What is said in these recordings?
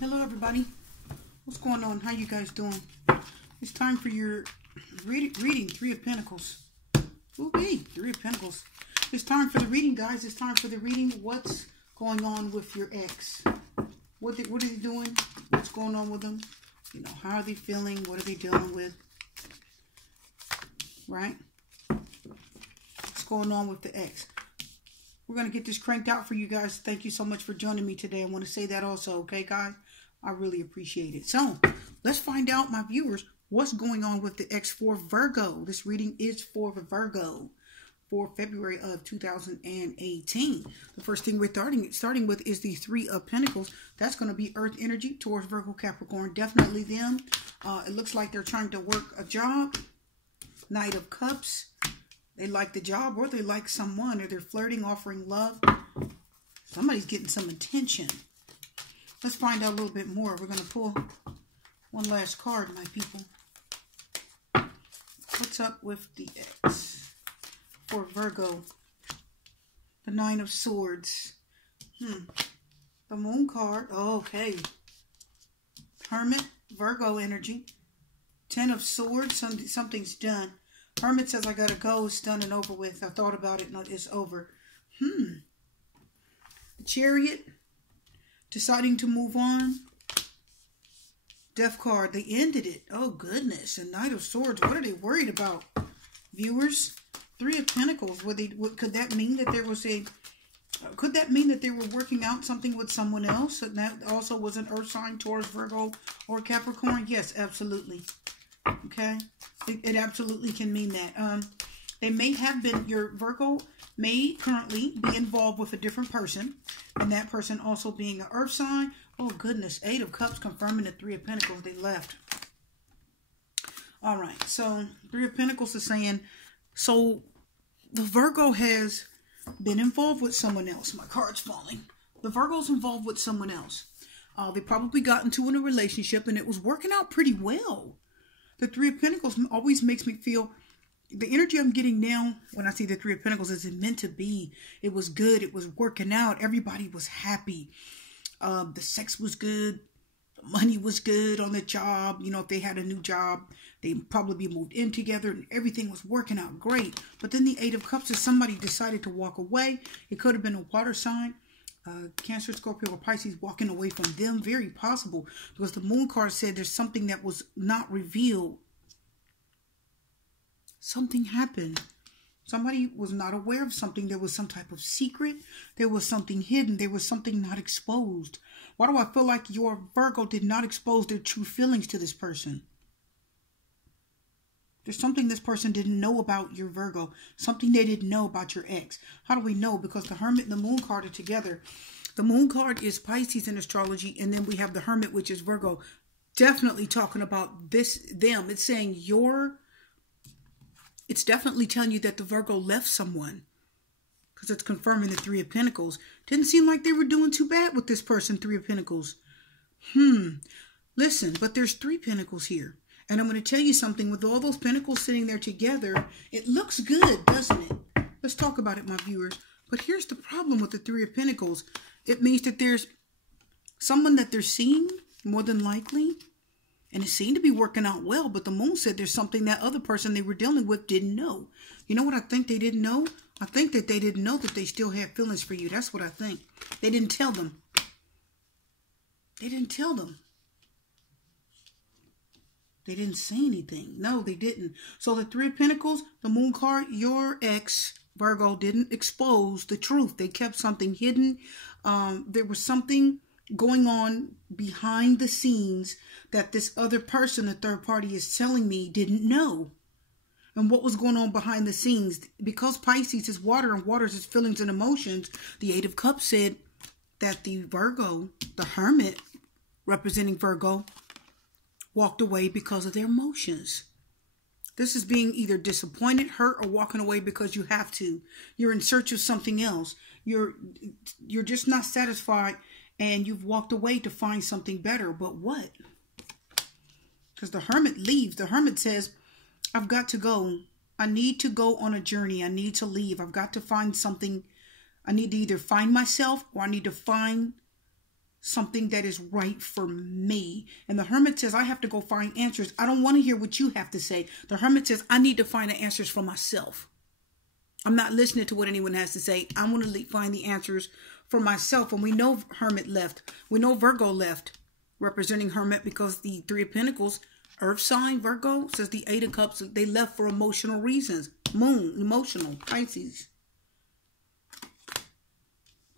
Hello everybody, what's going on? How you guys doing? It's time for your reading, Three of Pentacles. Ooh-wee, Three of Pentacles. It's time for the reading, guys. It's time for the reading. What's going on with your ex? What are they doing? What's going on with them? You know, how are they feeling? What are they dealing with? Right? What's going on with the ex? We're going to get this cranked out for you guys. Thank you so much for joining me today. I want to say that also, okay, guys? I really appreciate it. So, let's find out, my viewers, what's going on with the ex for Virgo. This reading is for Virgo for February of 2018. The first thing we're starting with is the Three of Pentacles. That's going to be Earth energy towards Virgo, Capricorn. Definitely them. It looks like they're trying to work a job. Knight of Cups. They like the job, or they like someone, or they're flirting, offering love. Somebody's getting some attention. Let's find out a little bit more. We're going to pull one last card, my people. What's up with the ex for Virgo? The Nine of Swords. The Moon card. Oh, okay. Hermit, Virgo energy. Ten of Swords. Something's done. Hermit says, I gotta go. It's done and over with. I thought about it. No, it's over. The Chariot. Deciding to move on. Death card. They ended it. Oh, goodness. And Knight of Swords. What are they worried about? Viewers. Three of Pentacles. Could that mean that there was a... Could that mean that they were working out something with someone else? And that also was an earth sign towards Virgo or Capricorn? Yes, absolutely. Okay? It absolutely can mean that. They may have been, your Virgo may currently be involved with a different person, and that person also being an earth sign. Oh, goodness. Eight of Cups confirming the Three of Pentacles. They left. All right. So, Three of Pentacles is saying, so the Virgo has been involved with someone else. My card's falling. The Virgo's involved with someone else. They probably got into a relationship, and it was working out pretty well. The Three of Pentacles always makes me feel, the energy I'm getting now when I see the Three of Pentacles is it meant to be. It was good. It was working out. Everybody was happy. The sex was good. The money was good on the job. You know, if they had a new job, they'd probably be moved in together and everything was working out great. But then the Eight of Cups is somebody decided to walk away. It could have been a water sign. Cancer, Scorpio, or Pisces walking away from them. Very possible, because the Moon card said there's something that was not revealed. Something happened. Somebody was not aware of something. There was some type of secret. There was something hidden. There was something not exposed. Why do I feel like your Virgo did not expose their true feelings to this person? There's something this person didn't know about your Virgo. Something they didn't know about your ex. How do we know? Because the Hermit and the Moon card are together. The Moon card is Pisces in astrology. And then we have the Hermit, which is Virgo. Definitely talking about them. It's saying it's definitely telling you that the Virgo left someone. Because it's confirming the Three of Pentacles. Didn't seem like they were doing too bad with this person, Three of Pentacles. Listen, but there's Three Pentacles here. And I'm going to tell you something, with all those pentacles sitting there together, it looks good, doesn't it? Let's talk about it, my viewers. But here's the problem with the Three of Pentacles. It means that there's someone that they're seeing, more than likely, and it seemed to be working out well, but the Moon said there's something that other person they were dealing with didn't know. You know what I think they didn't know? I think that they didn't know that they still had feelings for you. That's what I think. They didn't tell them. They didn't tell them. They didn't say anything. No, they didn't. So the Three of Pentacles, the Moon card, your ex, Virgo, didn't expose the truth. They kept something hidden. There was something going on behind the scenes that this other person, the third party, is telling me didn't know. And what was going on behind the scenes? Because Pisces is water and water is feelings and emotions, the Eight of Cups said that the Virgo, the Hermit, representing Virgo, walked away because of their emotions. This is being either disappointed, hurt, or walking away because you have to. You're in search of something else. You're just not satisfied, and you've walked away to find something better. But what? Because the Hermit leaves. The Hermit says, I've got to go. I need to go on a journey. I need to leave. I've got to find something. I need to either find myself, or I need to find something that is right for me. And the Hermit says, I have to go find answers. I don't want to hear what you have to say. The Hermit says, I need to find the answers for myself. I'm not listening to what anyone has to say. I want to find the answers for myself. And we know Hermit left. We know Virgo left, representing Hermit, because the Three of Pentacles, Earth sign, Virgo, says the Eight of Cups, they left for emotional reasons. Moon, emotional, Pisces.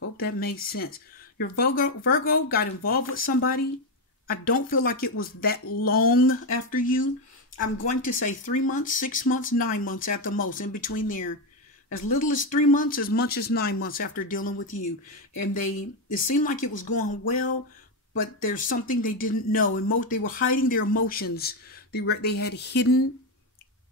Hope that makes sense. Your Virgo got involved with somebody. I don't feel like it was that long after you. I'm going to say 3 months, 6 months, 9 months at the most, in between there. As little as 3 months, as much as 9 months after dealing with you. And it seemed like it was going well, but there's something they didn't know. And they were hiding their emotions. They had hidden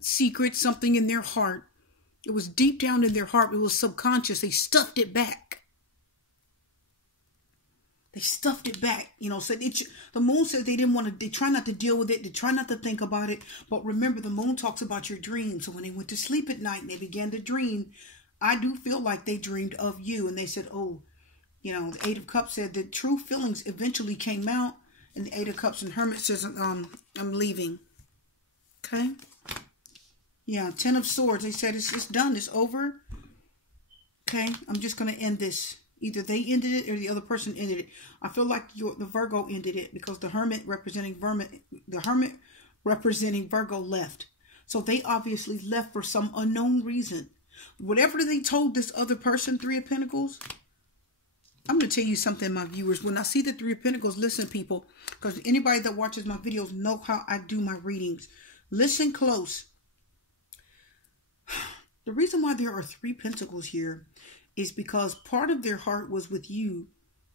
secrets, something in their heart. It was deep down in their heart. It was subconscious. They stuffed it back. They stuffed it back. You know, so the moon says they didn't want to, they try not to deal with it. They try not to think about it. But remember, the moon talks about your dreams. So when they went to sleep at night and they began to dream, I do feel like they dreamed of you. And they said, oh, you know, the Eight of Cups said the true feelings eventually came out. And the Eight of Cups and Hermit says, I'm leaving. Okay. Yeah. 10 of Swords. They said it's done. It's over. Okay. I'm just going to end this. Either they ended it or the other person ended it. I feel like the Virgo ended it because the Hermit representing Virgo left. So they obviously left for some unknown reason. Whatever they told this other person, Three of Pentacles, I'm going to tell you something, my viewers. When I see the Three of Pentacles, listen, people, because anybody that watches my videos know how I do my readings. Listen close. The reason why there are 3 Pentacles here is because part of their heart was with you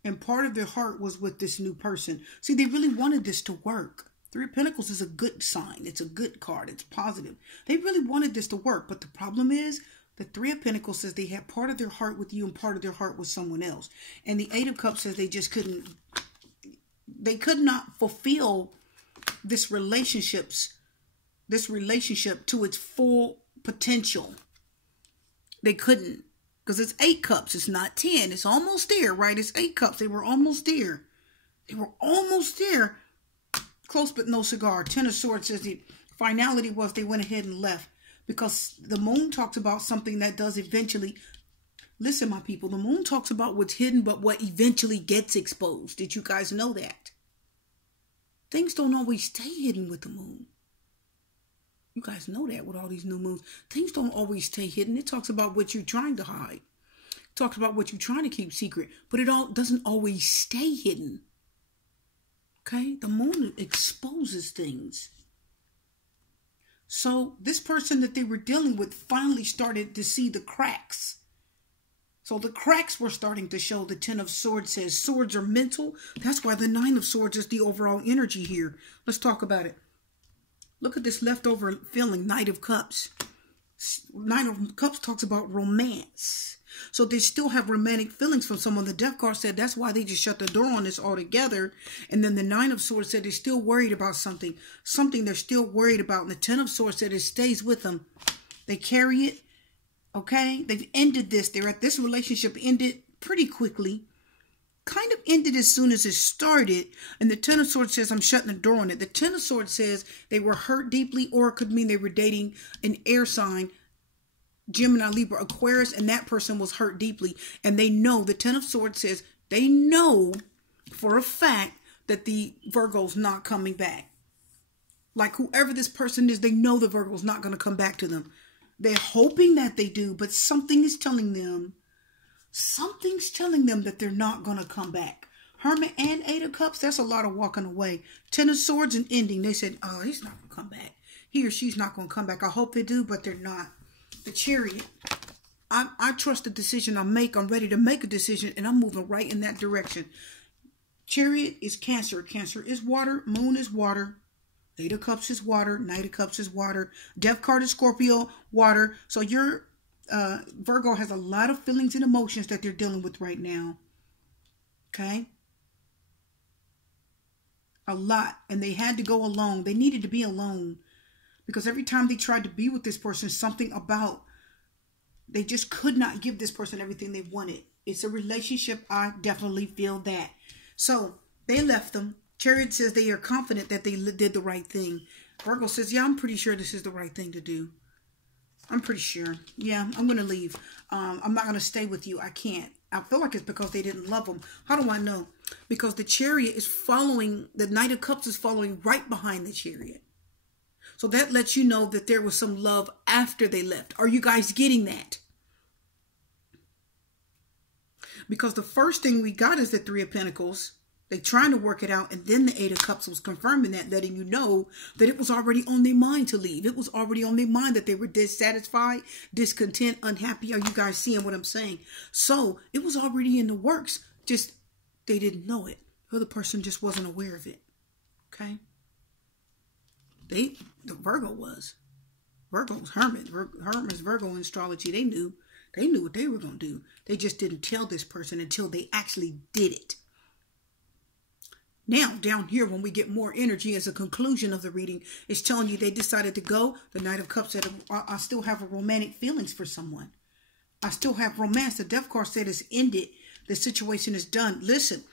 and part of their heart was with this new person. See, they really wanted this to work. 3 of Pentacles is a good sign. It's a good card. It's positive. They really wanted this to work. But the problem is the 3 of Pentacles says they had part of their heart with you and part of their heart with someone else. And the 8 of Cups says they just couldn't, they could not fulfill this relationship to its full potential. They couldn't. Because it's 8 cups. It's not 10. It's almost there, right? It's 8 cups. They were almost there. They were almost there. Close but no cigar. 10 of Swords says the finality was they went ahead and left. Because the moon talks about something that does eventually. Listen, my people. The moon talks about what's hidden, but what eventually gets exposed. Did you guys know that? Things don't always stay hidden with the moon. You guys know that with all these new moons. Things don't always stay hidden. It talks about what you're trying to hide. It talks about what you're trying to keep secret. But it all doesn't always stay hidden. Okay? The moon exposes things. So this person that they were dealing with finally started to see the cracks. So the cracks were starting to show. The 10 of Swords says swords are mental. That's why the 9 of Swords is the overall energy here. Let's talk about it. Look at this leftover feeling, Knight of Cups. Knight of Cups talks about romance. So they still have romantic feelings from someone. The Death card said that's why they just shut the door on this altogether. And then the 9 of Swords said they're still worried about something. Something they're still worried about. And the 10 of Swords said it stays with them. They carry it. Okay? They've ended this. This relationship ended pretty quickly. Kind of ended as soon as it started. And the 10 of Swords says, I'm shutting the door on it. The 10 of Swords says they were hurt deeply, or it could mean they were dating an air sign, Gemini, Libra, Aquarius, and that person was hurt deeply. And they know, the 10 of Swords says, they know for a fact that the Virgo's not coming back. Like whoever this person is, they know the Virgo's not going to come back to them. They're hoping that they do, but something is telling them, something's telling them that they're not going to come back. Hermit and 8 of Cups, that's a lot of walking away. 10 of Swords and ending. They said, oh, he's not going to come back. He or she's not going to come back. I hope they do, but they're not. The Chariot. I trust the decision I make. I'm ready to make a decision, and I'm moving right in that direction. Chariot is Cancer. Cancer is water. Moon is water. 8 of Cups is water. Knight of Cups is water. Death card is Scorpio, water. So your Virgo has a lot of feelings and emotions that they're dealing with right now. Okay? A lot. And they had to go alone. They needed to be alone. Because every time they tried to be with this person, something about, they just could not give this person everything they wanted. It's a relationship. I definitely feel that. So they left them. Chariot says they are confident that they did the right thing. Virgo says, yeah, I'm pretty sure this is the right thing to do. I'm pretty sure. Yeah, I'm going to leave. I'm not going to stay with you. I can't. I feel like it's because they didn't love him. How do I know? Because the Chariot is following, the Knight of Cups is following right behind the Chariot. So that lets you know that there was some love after they left. Are you guys getting that? Because the first thing we got is the Three of Pentacles. They're trying to work it out. And then the Eight of Cups was confirming that, letting you know that it was already on their mind to leave. It was already on their mind that they were dissatisfied, discontent, unhappy. Are you guys seeing what I'm saying? So it was already in the works. Just they didn't know it. The other person just wasn't aware of it. Okay? The Virgo was. Virgo's Hermit. Hermit's Virgo in astrology. They knew what they were going to do. They just didn't tell this person until they actually did it. Now, down here, when we get more energy as a conclusion of the reading, it's telling you they decided to go. The Knight of Cups said, I still have romantic feelings for someone. I still have romance. The Death card said it's ended. The situation is done. Listen,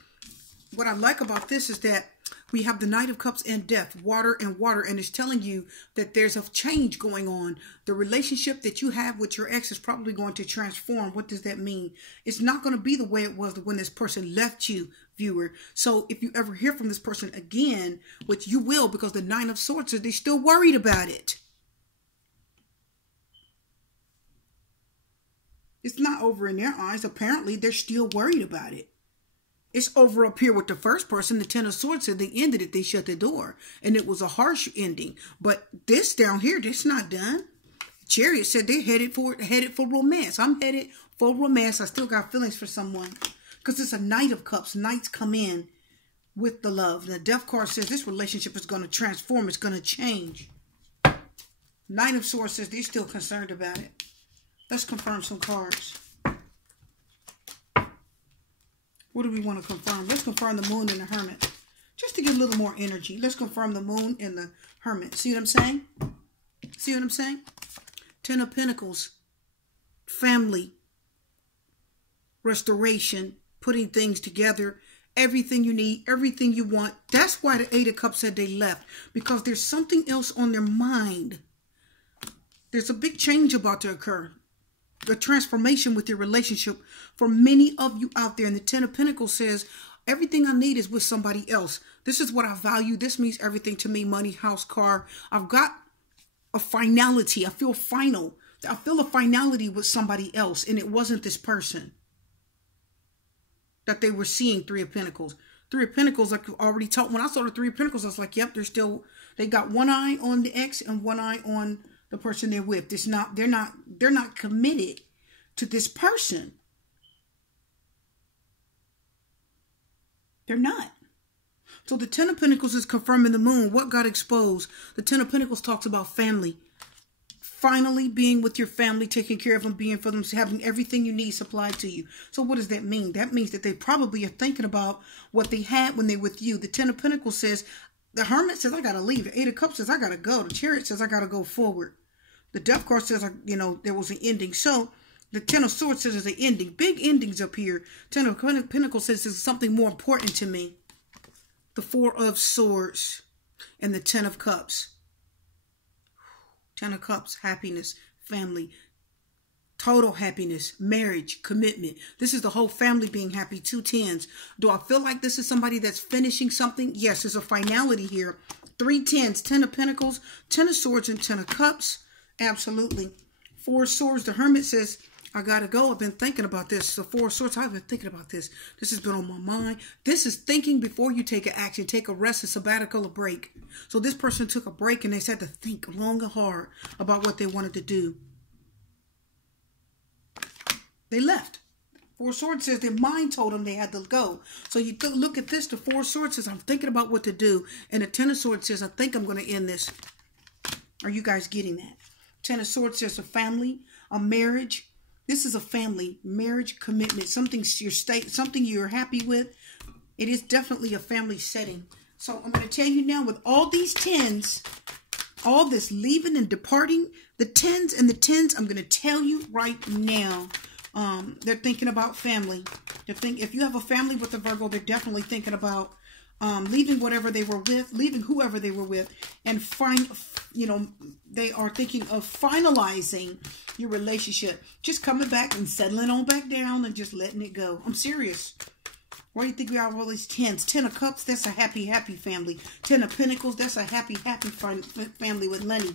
what I like about this is that we have the Knight of Cups and Death, water, and it's telling you that there's a change going on. The relationship that you have with your ex is probably going to transform. What does that mean? It's not going to be the way it was when this person left you, viewer. So if you ever hear from this person again, which you will, because the Nine of Swords, they're still worried about it. It's not over in their eyes. Apparently, they're still worried about it. It's over up here with the first person. The Ten of Swords said they ended it. They shut the door. And it was a harsh ending. But this down here, this not done. Chariot said they're headed for romance. I'm headed for romance. I still got feelings for someone. Because it's a Knight of Cups. Knights come in with the love. And the Death card says this relationship is going to transform. It's going to change. Knight of Swords says they're still concerned about it. Let's confirm some cards. What do we want to confirm? Let's confirm the Moon and the Hermit. Just to get a little more energy. Let's confirm the Moon and the Hermit. See what I'm saying? See what I'm saying? Ten of Pentacles. Family. Restoration. Putting things together. Everything you need. Everything you want. That's why the Eight of Cups said they left. Because there's something else on their mind. There's a big change about to occur. A transformation with your relationship for many of you out there. And the Ten of Pentacles says, everything I need is with somebody else. This is what I value. This means everything to me. Money, house, car. I've got a finality. I feel final. I feel a finality with somebody else. And it wasn't this person that they were seeing. Three of Pentacles. Three of Pentacles, like I already told. When I saw the Three of Pentacles, I was like, yep, they got one eye on the ex and one eye on the person they're with. They're not committed to this person. They're not. So the Ten of Pentacles is confirming the Moon. What got exposed? The Ten of Pentacles talks about family. Finally being with your family, taking care of them, being for them, having everything you need supplied to you. So what does that mean? That means that they probably are thinking about what they had when they were with you. The Ten of Pentacles says, the Hermit says, I got to leave. The Eight of Cups says, I got to go. The Chariot says, I got to go forward. The Death card says, there was an ending. So the Ten of Swords says there's an ending. Big endings up here. Ten of Pentacles says there's something more important to me. The Four of Swords and the Ten of Cups. Ten of Cups, happiness, family, total happiness, marriage, commitment. This is the whole family being happy. Two tens. Do I feel like this is somebody that's finishing something? Yes, there's a finality here. Three tens. Ten of Pentacles, Ten of Swords, and Ten of Cups. Absolutely. Four of Swords. The Hermit says, I got to go. I've been thinking about this. The Four of Swords, I've been thinking about this. This has been on my mind. This is thinking before you take an action. Take a rest, a sabbatical, a break. So this person took a break and they said to think long and hard about what they wanted to do. They left. Four of Swords says their mind told them they had to go. So you look at this. The Four of Swords says, I'm thinking about what to do. And the Ten of Swords says, I think I'm going to end this. Are you guys getting that? Ten of Swords says a family, a marriage. This is a family, marriage, commitment, something you're happy with. It is definitely a family setting. So I'm going to tell you now, with all these tens, all this leaving and departing, the tens and the tens, I'm going to tell you right now. They're thinking about family. If you have a family with a Virgo, they're definitely thinking about leaving whatever they were with, leaving whoever they were with, and they are thinking of finalizing your relationship. Just coming back and settling on back down and just letting it go. I'm serious. Why do you think we have all these tens? 10 of Cups, that's a happy, happy family. 10 of Pentacles, that's a happy, happy family with money.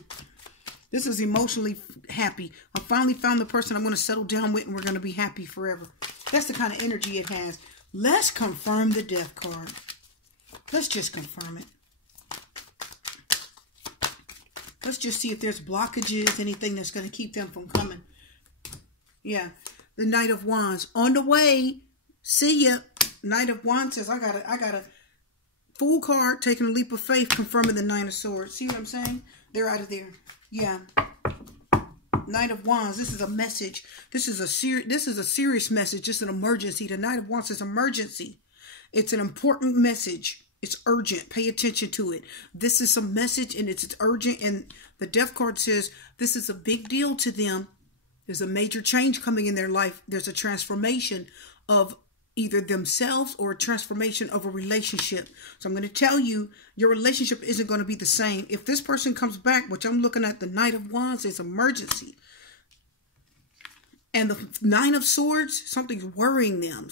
This is emotionally happy. I finally found the person I'm going to settle down with, and we're going to be happy forever. That's the kind of energy it has. Let's confirm the Death card. Let's just confirm it. Let's just see if there's blockages, anything that's going to keep them from coming. Yeah. The Knight of Wands. On the way. See ya. Knight of Wands says, I got a Fool card, taking a leap of faith, confirming the Nine of Swords. See what I'm saying? They're out of there. Yeah. Knight of Wands. This is a message. This is a serious message. Just an emergency. The Knight of Wands is emergency. It's an important message. It's urgent. Pay attention to it. This is a message, and it's urgent. And the Death card says this is a big deal to them. There's a major change coming in their life. There's a transformation of either themselves or a transformation of a relationship. So I'm going to tell you, your relationship isn't going to be the same. If this person comes back, which I'm looking at, the Knight of Wands is emergency. And the Nine of Swords, something's worrying them.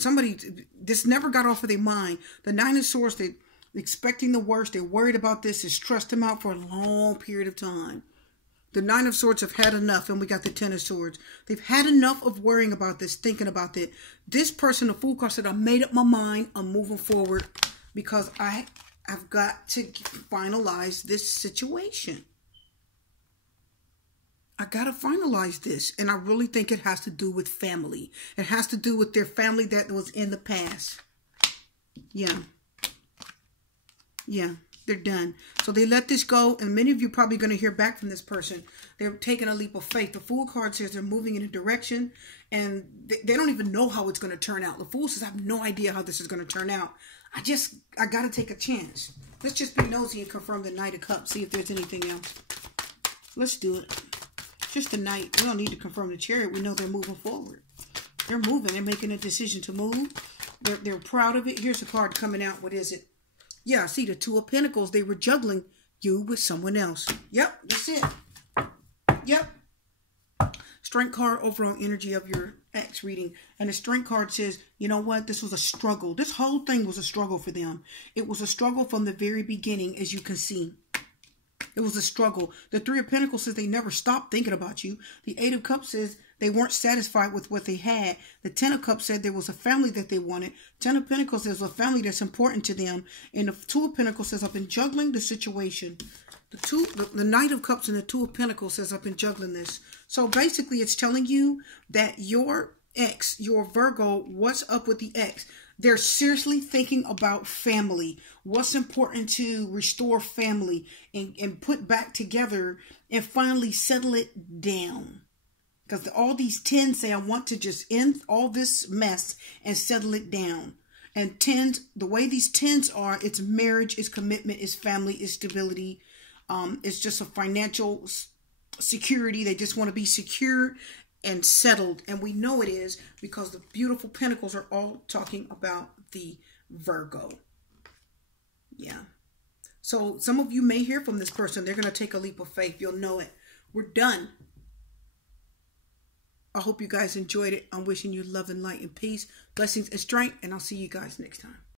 This never got off of their mind. The Nine of Swords, they're expecting the worst. They're worried about this. It's stressed them out for a long period of time. The Nine of Swords have had enough, and we got the Ten of Swords. They've had enough of worrying about this, thinking about it. This person, the Fool card, said, I made up my mind. I'm moving forward because I've got to finalize this situation. I got to finalize this, and I really think it has to do with family. It has to do with their family that was in the past. Yeah. Yeah. They're done. So they let this go, and many of you are probably going to hear back from this person. They're taking a leap of faith. The Fool card says they're moving in a direction, and they don't even know how it's going to turn out. The Fool says, I have no idea how this is going to turn out. I got to take a chance. Let's just be nosy and confirm the Knight of Cups. See if there's anything else. Let's do it. Just the Knight. We don't need to confirm the Chariot. We know they're moving forward. They're moving. They're making a decision to move. They're proud of it. Here's a card coming out. What is it? Yeah, see, the Two of Pentacles, they were juggling you with someone else. Yep, that's it. Yep. Strength card, overall energy of your ex reading. And the Strength card says, you know what? This was a struggle. This whole thing was a struggle for them. It was a struggle from the very beginning, as you can see. It was a struggle. The Three of Pentacles says they never stopped thinking about you. The Eight of Cups says they weren't satisfied with what they had. The Ten of Cups said there was a family that they wanted. Ten of Pentacles says a family that's important to them. And the Two of Pentacles says, I've been juggling the situation. The Knight of Cups and the Two of Pentacles says, I've been juggling this. So basically, it's telling you that your ex, your Virgo, what's up with the ex? They're seriously thinking about family. What's important to restore family and put back together and finally settle it down. Because all these tens say, I want to just end all this mess and settle it down. And tens, the way these tens are, it's marriage, it's commitment, it's family, it's stability. It's just a financial security. They just want to be secure and settled. And we know it is because the beautiful pentacles are all talking about the Virgo. Yeah. So some of you may hear from this person. They're going to take a leap of faith. You'll know it. We're done. I hope you guys enjoyed it. I'm wishing you love and light and peace, blessings and strength, and I'll see you guys next time.